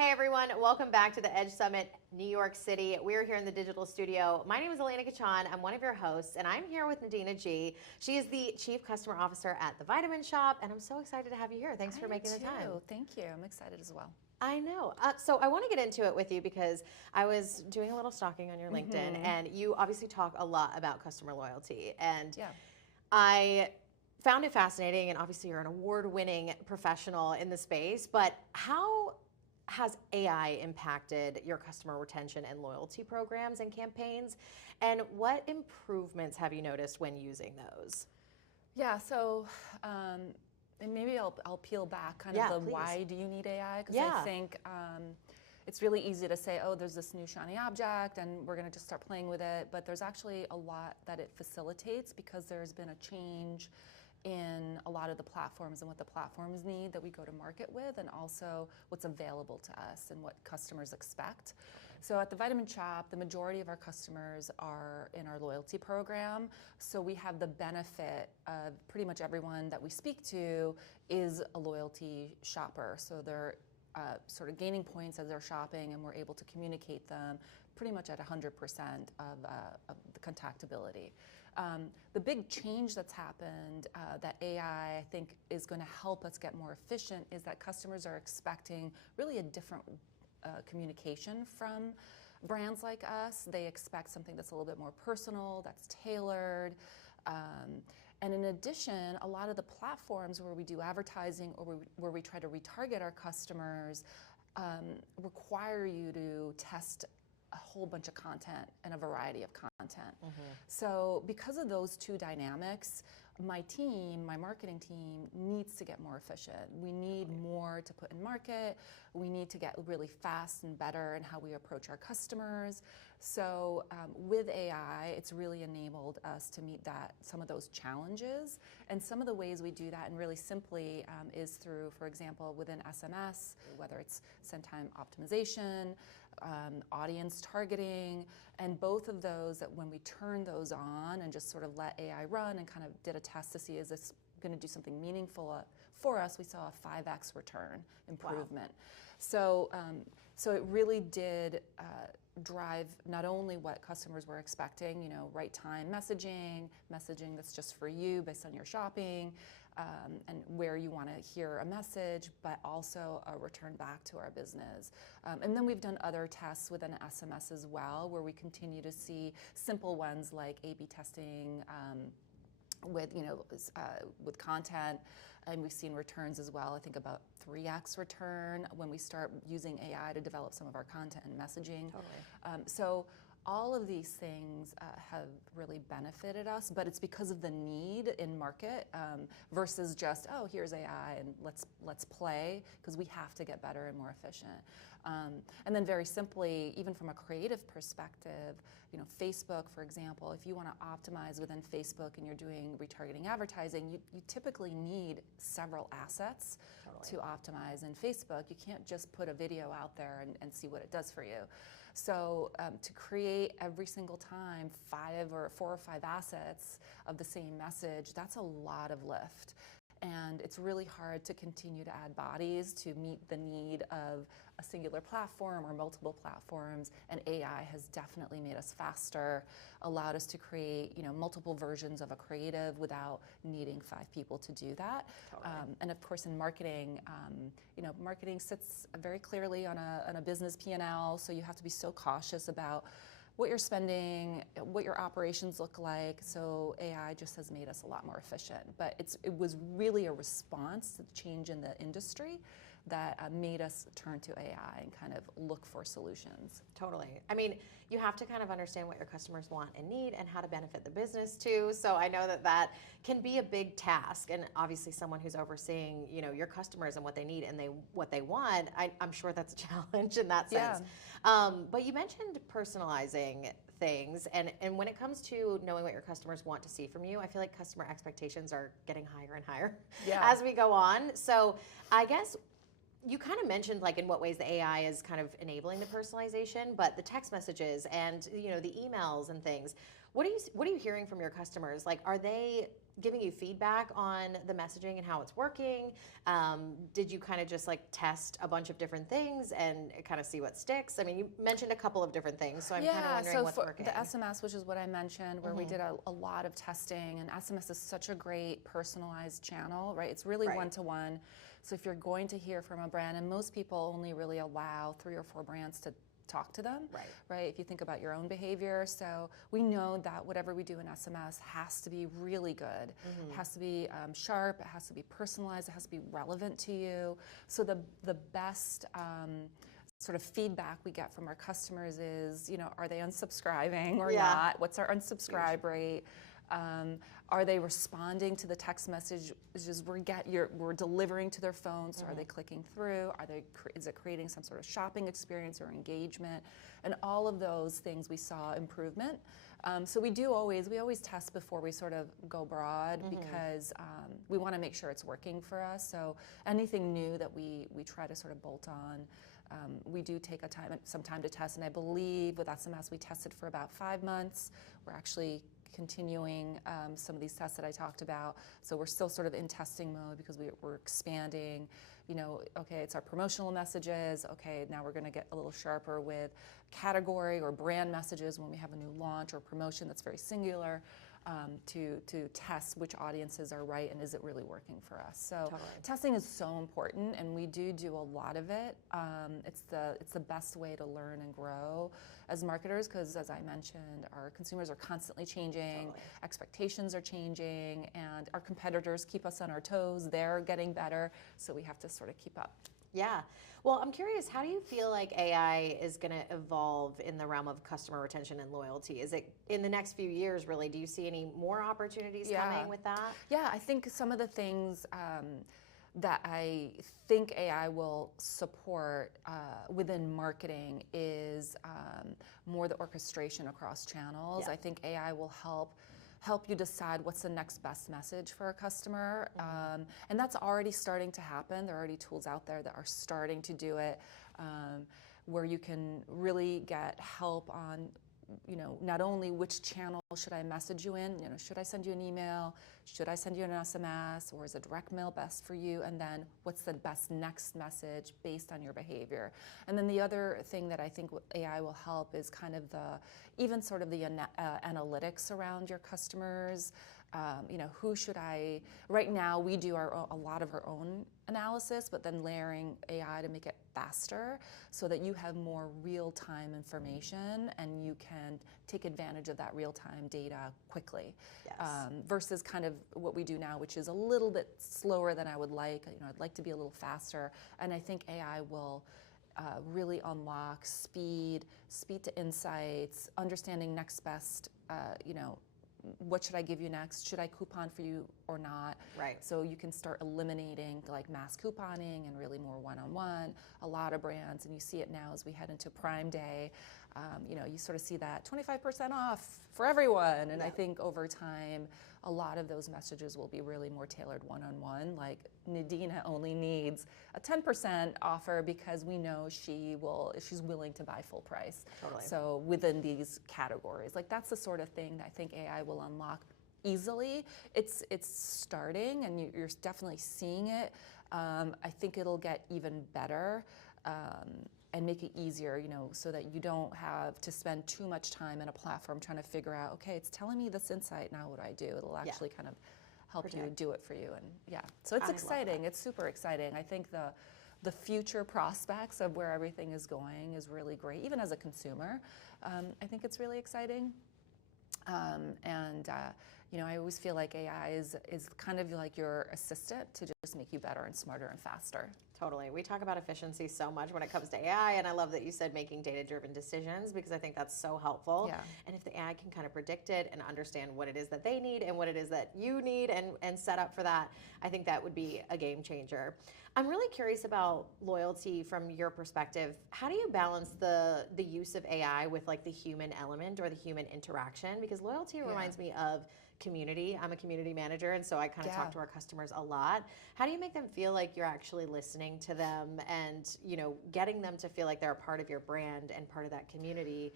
Hey everyone, welcome back to the Edge Summit, New York City. We're here in the digital studio. My name is Elena Kachan. I'm one of your hosts, and I'm here with Nadina G. She is the Chief Customer Officer at the Vitamin Shoppe, and I'm so excited to have you here. Thanks for making the time. Thank you. I'm excited as well. I know. So I want to get into it with you because I was doing a little stalking on your LinkedIn, and you obviously talk a lot about customer loyalty. And I found it fascinating, and obviously you're an award-winning professional in the space, but how has AI impacted your customer retention and loyalty programs and campaigns? And what improvements have you noticed when using those? Yeah, so and maybe I'll peel back kind of the why do you need AI? Because I think it's really easy to say, oh, there's this new shiny object and we're gonna just start playing with it, but there's actually a lot that it facilitates because there's been a change in a lot of the platforms and what the platforms need that we go to market with, and also what's available to us and what customers expect. So at the Vitamin Shoppe, the majority of our customers are in our loyalty program, so we have the benefit of pretty much everyone that we speak to is a loyalty shopper. So they're sort of gaining points as they're shopping, and we're able to communicate them pretty much at 100% of the contactability. The big change that's happened that AI, I think, is going to help us get more efficient is that customers are expecting really a different communication from brands like us. They expect something that's a little bit more personal, that's tailored. And in addition, a lot of the platforms where we do advertising or where we try to retarget our customers require you to test a whole bunch of content and a variety of content. So because of those two dynamics, my marketing team needs to get more efficient. We need more to put in market. We need to get really fast and better in how we approach our customers. So with AI, it's really enabled us to meet some of those challenges. And some of the ways we do that, and really simply, is through, for example, within SMS, whether it's send time optimization, audience targeting, and both of those, that when we turn those on and just sort of let AI run and kind of did a test to see is this going to do something meaningful for us, we saw a 5x return improvement. So it really did drive not only what customers were expecting, right time messaging that's just for you based on your shopping, and where you want to hear a message, but also a return back to our business. And then we've done other tests within SMS as well, where we continue to see simple ones like A/B testing with content, and we've seen returns as well. I think about 3x return when we start using AI to develop some of our content and messaging. So all of these things have really benefited us, but it's because of the need in market versus just, oh, here's AI and let's play, because we have to get better and more efficient. And then very simply, even from a creative perspective, Facebook, for example, if you want to optimize within Facebook and you're doing retargeting advertising, you typically need several assets to optimize in Facebook. You can't just put a video out there and see what it does for you. So to create every single time 4 or 5 assets of the same message, that's a lot of lift. And it's really hard to continue to add bodies to meet the need of a singular platform or multiple platforms. And AI has definitely made us faster, allowed us to create multiple versions of a creative without needing 5 people to do that. And of course, in marketing, marketing sits very clearly on a business P&L, so you have to be so cautious about what you're spending, what your operations look like. So AI just has made us a lot more efficient. But it was really a response to the change in the industry that made us turn to AI and kind of look for solutions. Totally. I mean, you have to kind of understand what your customers want and need and how to benefit the business too. So I know that can be a big task, and obviously someone who's overseeing, your customers and what they need and what they want, I'm sure that's a challenge in that sense. But you mentioned personalizing things, and when it comes to knowing what your customers want to see from you, I feel like customer expectations are getting higher and higher as we go on. So I guess you kind of mentioned like in what ways the AI is kind of enabling the personalization, but the text messages and the emails and things. What are you hearing from your customers? Like, are they giving you feedback on the messaging and how it's working? Did you kind of just like test a bunch of different things and kind of see what sticks? I mean, you mentioned a couple of different things, so I'm kind of wondering what's working. The SMS, which is what I mentioned, where we did a lot of testing, and SMS is such a great personalized channel, right? It's really one-to-one. So if you're going to hear from a brand, and most people only really allow 3 or 4 brands to talk to them, right? If you think about your own behavior. So we know that whatever we do in SMS has to be really good. It has to be sharp, it has to be personalized, it has to be relevant to you. So the best sort of feedback we get from our customers is, are they unsubscribing or not? What's our unsubscribe rate? Are they responding to the text messages we're delivering to their phones? So are they clicking through? Is it creating some sort of shopping experience or engagement? And all of those things we saw improvement. So we always test before we sort of go broad because we want to make sure it's working for us. So anything new that we try to sort of bolt on, we do take some time to test. And I believe with SMS we tested for about 5 months. We're actually continuing some of these tests that I talked about. So we're still sort of in testing mode because we're expanding. Okay, it's our promotional messages. Okay, now we're going to get a little sharper with category or brand messages when we have a new launch or promotion that's very singular, to test which audiences are right and is it really working for us. So testing is so important, and we do a lot of it. It's the best way to learn and grow as marketers, because as I mentioned, our consumers are constantly changing, expectations are changing, and our competitors keep us on our toes. They're getting better, so we have to sort of keep up. Yeah. Well, I'm curious, how do you feel like AI is going to evolve in the realm of customer retention and loyalty? Is it in the next few years, really? Do you see any more opportunities coming with that? Yeah, I think some of the things that I think AI will support within marketing is more the orchestration across channels. I think AI will help you decide what's the next best message for a customer. And that's already starting to happen. There are already tools out there that are starting to do it, where you can really get help on, not only which channel should I message you in, should I send you an email, should I send you an SMS, or is a direct mail best for you? And then what's the best next message based on your behavior? And then the other thing that I think AI will help is kind of even sort of the analytics around your customers. Who should I, right now we do a lot of our own analysis, but then layering AI to make it faster so that you have more real-time information and you can take advantage of that real-time data quickly. Versus kind of what we do now, which is a little bit slower than I would like. I'd like to be a little faster, and I think AI will really unlock speed to insights, understanding next best, what should I give you next? Should I coupon for you or not? So you can start eliminating like mass couponing and really more one-on-one. A lot of brands, and you see it now as we head into Prime Day, you sort of see that 25% off for everyone. And I think over time, a lot of those messages will be really more tailored one-on-one. Like Nadina only needs a 10% offer because we know she's willing to buy full price. So within these categories, like that's the sort of thing that I think AI will unlock easily. It's starting, and you're definitely seeing it. I think it'll get even better. And make it easier, so that you don't have to spend too much time in a platform trying to figure out, okay, it's telling me this insight, now what do I do? It'll actually kind of help you do it for you. And so it's exciting. It's super exciting. I think the future prospects of where everything is going is really great, even as a consumer. I think it's really exciting. I always feel like AI is kind of like your assistant to just make you better and smarter and faster. Totally. We talk about efficiency so much when it comes to AI, and I love that you said making data-driven decisions, because I think that's so helpful. And if the AI can kind of predict it and understand what it is that they need and what it is that you need and set up for that, I think that would be a game changer. I'm really curious about loyalty from your perspective. How do you balance the use of AI with like the human element or the human interaction? Because loyalty reminds me of community. I'm a community manager, and so I kind of talk to our customers a lot. How do you make them feel like you're actually listening to them and, getting them to feel like they're a part of your brand and part of that community?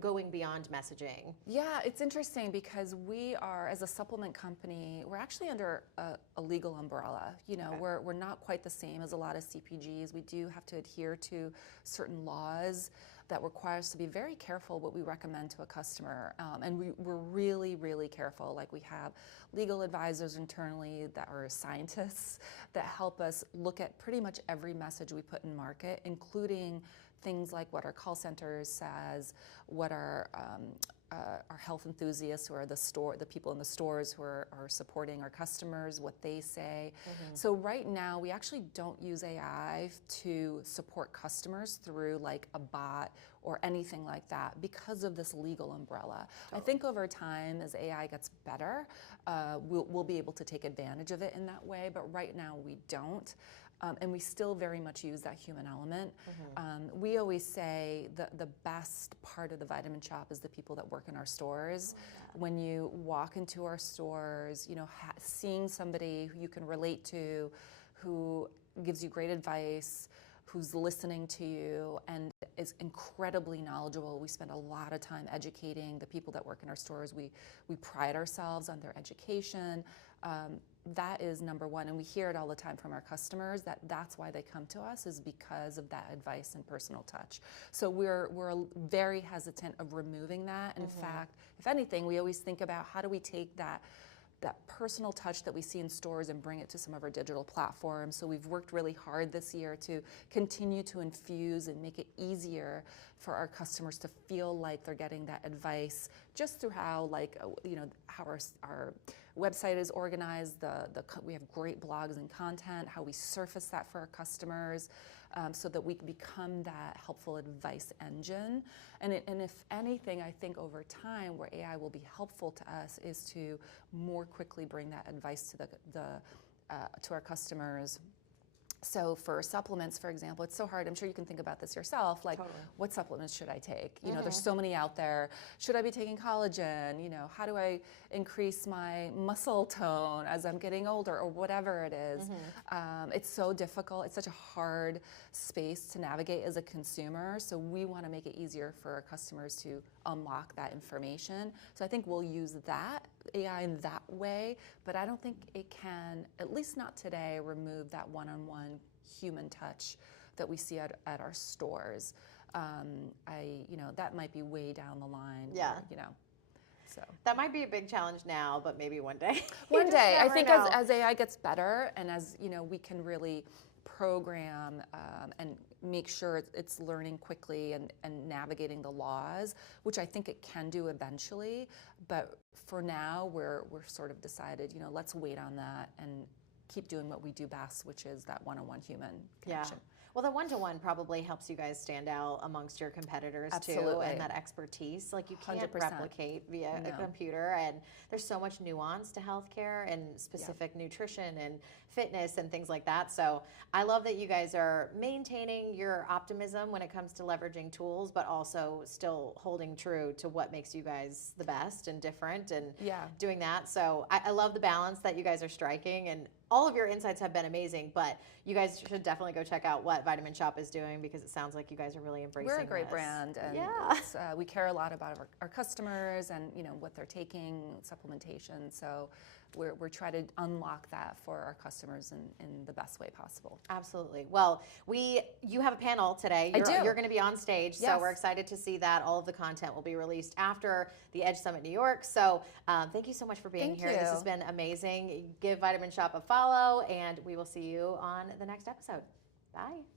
going beyond messaging? Yeah, it's interesting because we are, as a supplement company, we're actually under a legal umbrella. Okay. We're not quite the same as a lot of CPGs. We do have to adhere to certain laws that require us to be very careful what we recommend to a customer. And we're really, really careful. Like, we have legal advisors internally that are scientists that help us look at pretty much every message we put in market, including things like what our call center says, what our health enthusiasts, who are the people in the stores who are supporting our customers, what they say. Mm-hmm. So right now, we actually don't use AI to support customers through like a bot or anything like that because of this legal umbrella. Totally. I think over time, as AI gets better, we'll be able to take advantage of it in that way, but right now we don't. And we still very much use that human element. Mm-hmm. We always say the best part of the Vitamin Shoppe is the people that work in our stores. Yeah. When you walk into our stores, seeing somebody who you can relate to, who gives you great advice, who's listening to you, and is incredibly knowledgeable. We spend a lot of time educating the people that work in our stores. We pride ourselves on their education. That is number one, and we hear it all the time from our customers that's why they come to us, is because of that advice and personal touch. So we're very hesitant of removing that. In mm-hmm. fact, if anything, we always think about how do we take that personal touch that we see in stores and bring it to some of our digital platforms. So we've worked really hard this year to continue to infuse and make it easier for our customers to feel like they're getting that advice just through how how our website is organized. We have great blogs and content, how we surface that for our customers, so that we can become that helpful advice engine. And if anything, I think over time, where AI will be helpful to us is to more quickly bring that advice to our customers. So for supplements, for example, it's so hard. I'm sure you can think about this yourself. Like, totally. What supplements should I take? Mm-hmm. There's so many out there. Should I be taking collagen? How do I increase my muscle tone as I'm getting older, or whatever it is? Mm-hmm. It's so difficult. It's such a hard space to navigate as a consumer. So we want to make it easier for our customers to unlock that information. So I think we'll use that AI in that way, but I don't think it can, at least not today, remove that one-on-one human touch that we see at our stores. That might be way down the line. Yeah. So that might be a big challenge now, but maybe one day. One day, I think as AI gets better, and as we can really program and make sure it's learning quickly and navigating the laws, which I think it can do eventually. But for now, we're sort of decided, let's wait on that and keep doing what we do best, which is that one-on-one human connection. Yeah. Well, the one-to-one probably helps you guys stand out amongst your competitors. Absolutely. Too, and that expertise. Like, you can't 100%. replicate via a computer, and there's so much nuance to healthcare and specific nutrition and fitness and things like that. So I love that you guys are maintaining your optimism when it comes to leveraging tools, but also still holding true to what makes you guys the best and different, and doing that. So I love the balance that you guys are striking, and all of your insights have been amazing, but you guys should definitely go check out what Vitamin Shoppe is doing, because it sounds like you guys are really embracing We're a great this. brand, and we care a lot about our customers and what they're taking, supplementation. So we're trying to unlock that for our customers in the best way possible. Absolutely. Well, you have a panel today. You're going to be on stage, so we're excited to see that. All of the content will be released after the Edge Summit New York. So thank you so much for being here. This has been amazing. Give Vitamin Shoppe a follow, and we will see you on the next episode. Bye.